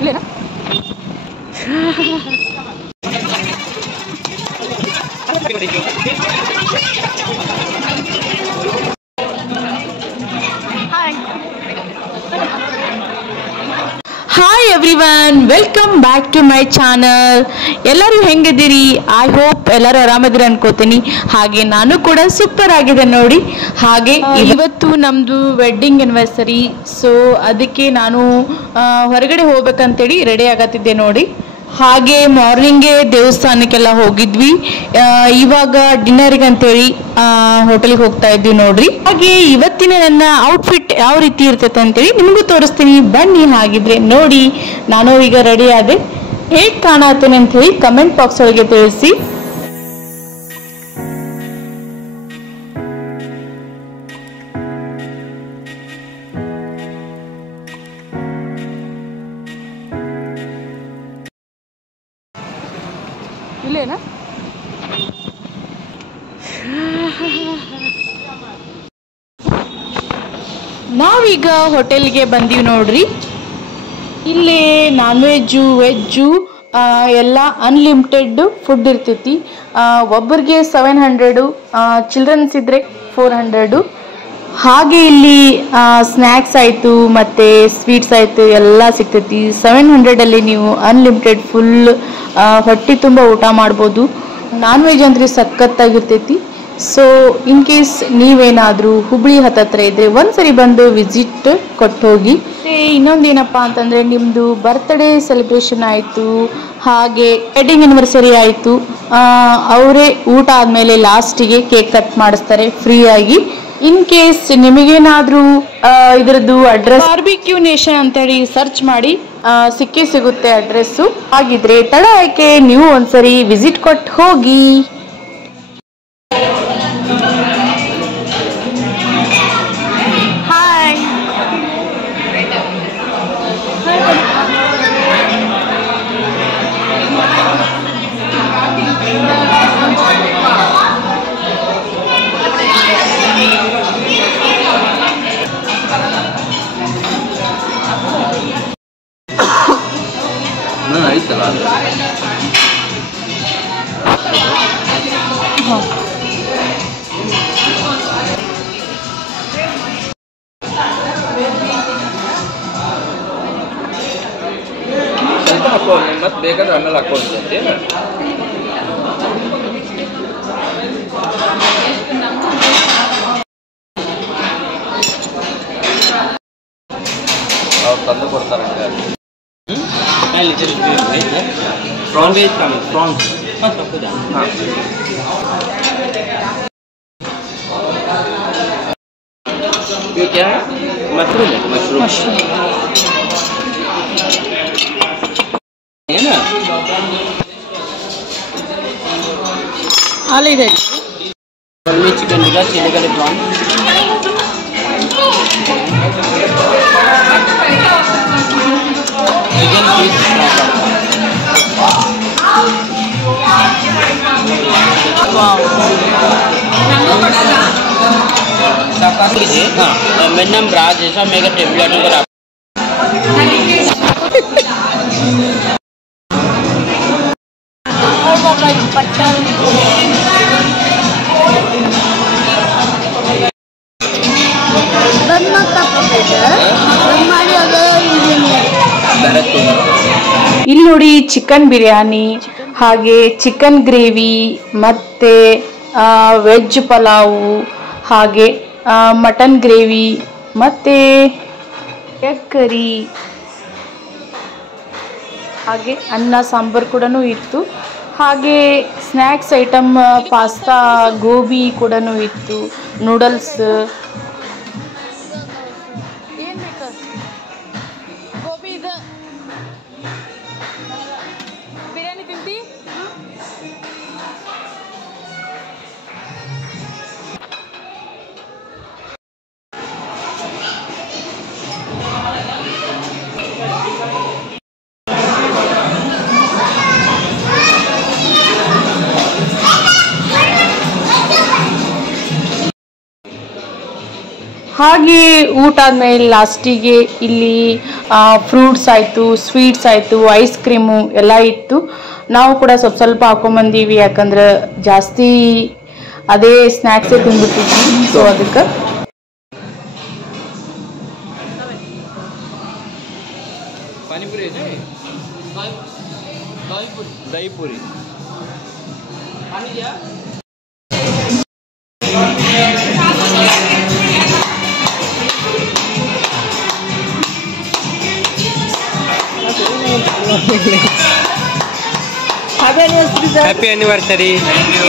ಇಲ್ಲೇನಾ? Hi everyone, welcome back to my channel. ಎಲ್ಲರೂ ಹೆಂಗಿದ್ದೀರಿ? I hope ಎಲ್ಲರೂ ಆರಾಮದಿರಿ ಅನ್ಕೋತೀನಿ. ಹಾಗೆ ನಾನು ಕೂಡ ಸೂಪರ್ ಆಗಿದೆ ನೋಡಿ. ಹಾಗೆ ಇವತ್ತು ನಮ್ಮದು ವೆಡ್ಡಿಂಗ್ ಆ್ಯನಿವರ್ಸರಿ. ಸೊ ಅದಕ್ಕೆ ನಾನು ಹೊರಗಡೆ ಹೋಗ್ಬೇಕಂತೇಳಿ ರೆಡಿ ಆಗತ್ತಿದ್ದೆ ನೋಡಿ. ಹಾಗೆ ಮಾರ್ನಿಂಗೇ ದೇವಸ್ಥಾನಕ್ಕೆಲ್ಲ ಹೋಗಿದ್ವಿ. ಇವಾಗ ಡಿನ್ನರ್ಗೆ ಅಂತೇಳಿ ಹೋಟೆಲ್ಗೆ ಹೋಗ್ತಾ ಇದ್ವಿ ನೋಡ್ರಿ. ಹಾಗೆ ಇವತ್ತಿನ ನನ್ನ ಔಟ್ಫಿಟ್ ಯಾವ ರೀತಿ ಇರ್ತೈತೆ ಅಂತೇಳಿ ನಿಮಗೂ ತೋರಿಸ್ತೀನಿ, ಬನ್ನಿ. ಹಾಗಿದ್ರೆ ನೋಡಿ, ನಾನು ಈಗ ರೆಡಿ ಆದೆ. ಹೇಗೆ ಕಾಣತ್ತೇನೆ ಅಂತ ಹೇಳಿ ಕಮೆಂಟ್ ಬಾಕ್ಸ್ ಒಳಗೆ ತಿಳಿಸಿ. ಇಲ್ಲೇನಾ? ನಾವೀಗ ಹೋಟೆಲ್ಗೆ ಬಂದೀವಿ ನೋಡ್ರಿ. ಇಲ್ಲೇ ನಾನ್ ವೆಜ್ಜು ವೆಜ್ಜು ಎಲ್ಲ ಅನ್ಲಿಮಿಟೆಡ್ ಫುಡ್ ಇರ್ತೈತಿ. ಒಬ್ಬರಿಗೆ 700, ಚಿಲ್ಡ್ರನ್ಸ್ ಇದ್ರೆ 400. ಹಾಗೆ ಇಲ್ಲಿ ಸ್ನ್ಯಾಕ್ಸ್ ಆಯಿತು ಮತ್ತು ಸ್ವೀಟ್ಸ್ ಆಯಿತು ಎಲ್ಲ ಸಿಗ್ತೈತಿ. 700ಅಲ್ಲಿ ನೀವು ಅನ್ಲಿಮಿಟೆಡ್ ಫುಲ್ ಹೊಟ್ಟೆ ತುಂಬ ಊಟ ಮಾಡ್ಬೋದು. ನಾನ್ ವೆಜ್ ಅಂದ್ರೆ ಸಖತ್ತಾಗಿರ್ತೈತಿ. ಸೊ ಇನ್ ಕೇಸ್ ನೀವೇನಾದರೂ ಹುಬ್ಳಿ ಹತ್ತತ್ರ ಇದ್ರೆ ಒಂದ್ಸರಿ ಬಂದು ವಿಸಿಟ್ ಕೊಟ್ಟು ಹೋಗಿ. ಇನ್ನೊಂದೇನಪ್ಪ ಅಂತಂದರೆ, ನಿಮ್ಮದು ಬರ್ತ್ಡೇ ಸೆಲೆಬ್ರೇಷನ್ ಆಯಿತು, ಹಾಗೆ ವೆಡ್ಡಿಂಗ್ ಆ್ಯನಿವರ್ಸರಿ ಆಯಿತು, ಅವರೇ ಊಟ ಆದಮೇಲೆ ಲಾಸ್ಟಿಗೆ ಕೇಕ್ ಕಟ್ ಮಾಡಿಸ್ತಾರೆ ಫ್ರೀಯಾಗಿ. ಇನ್ ಕೇಸ್ ನಿಮಗೇನಾದರೂ ಇದರದ್ದು ಅಡ್ರೆಸ್ ಬಾರ್ಬಿಕ್ಯೂ ನೇಷನ್ ಅಂತೇಳಿ ಸರ್ಚ್ ಮಾಡಿ ಸಿಗುತ್ತೆ ಅಡ್ರೆಸ್ಸು. ಹಾಗಿದ್ರೆ ತಡ ಯಾಕೆ, ನೀವು ಒಂದ್ಸರಿ ವಿಸಿಟ್ ಕೊಟ್ಟು ಹೋಗಿ. ಹಾಯ್, ಮತ್ತೆ ಬೇಕಾದ್ರೆ ಆಮೇಲೆ ಹಾಕೊಂಡ್ಬಂತೆ. ಅವ್ರು ತಂದು ಕೊಡ್ತಾರೆ. प्रॉन्स वेज का प्रॉन्स हाँ सबको जाना। हाँ ये क्या है? मशरूम है। मशरूम है ना। आलू है चिकन टिक्का चिली करी प्रॉन चिकन पीस हाँ मेरा नाम राज है। सब मेरा टेबलेट वगैरह ಇಲ್ಲಿ ನೋಡಿ ಚಿಕನ್ ಬಿರಿಯಾನಿ, ಹಾಗೆ ಚಿಕನ್ ಗ್ರೇವಿ, ಮತ್ತೆ ವೆಜ್ ಪಲಾವು, ಹಾಗೆ ಮಟನ್ ಗ್ರೇವಿ, ಮತ್ತೆ ಎಗ್ ಕರಿ, ಹಾಗೆ ಅನ್ನ ಸಾಂಬಾರು ಕೂಡ ಇತ್ತು. ಹಾಗೆ ಸ್ನ್ಯಾಕ್ಸ್ ಐಟಮ್ ಪಾಸ್ತಾ ಗೋಬಿ ಕೂಡ ಇತ್ತು, ನೂಡಲ್ಸ್. ಏನು ಬೇಕು ಗೋಬಿ ಇದು ಬಿರಿಯಾನಿ ತಿಂತಿ? ಹಾಗೆ ಊಟ ಆದ್ಮೇಲೆ ಲಾಸ್ಟಿಗೆ ಇಲ್ಲಿ ಫ್ರೂಟ್ಸ್ ಆಯಿತು, ಸ್ವೀಟ್ಸ್ ಆಯಿತು, ಐಸ್ ಕ್ರೀಮು ಎಲ್ಲ ಇತ್ತು. ನಾವು ಕೂಡ ಸ್ವಲ್ಪ ಸ್ವಲ್ಪ ಹಾಕೊಂಬಂದೀವಿ, ಯಾಕಂದ್ರೆ ಜಾಸ್ತಿ ಅದೇ ಸ್ನ್ಯಾಕ್ಸೇ ತಿಂದ್ಬಿಟ್ಟಿದ್ವಿ. ಸೊ ಅದಕ್ಕೆ पानीपुरी है दही पूरी पानी दिया हैप्पी एनिवर्सरी। Thank you.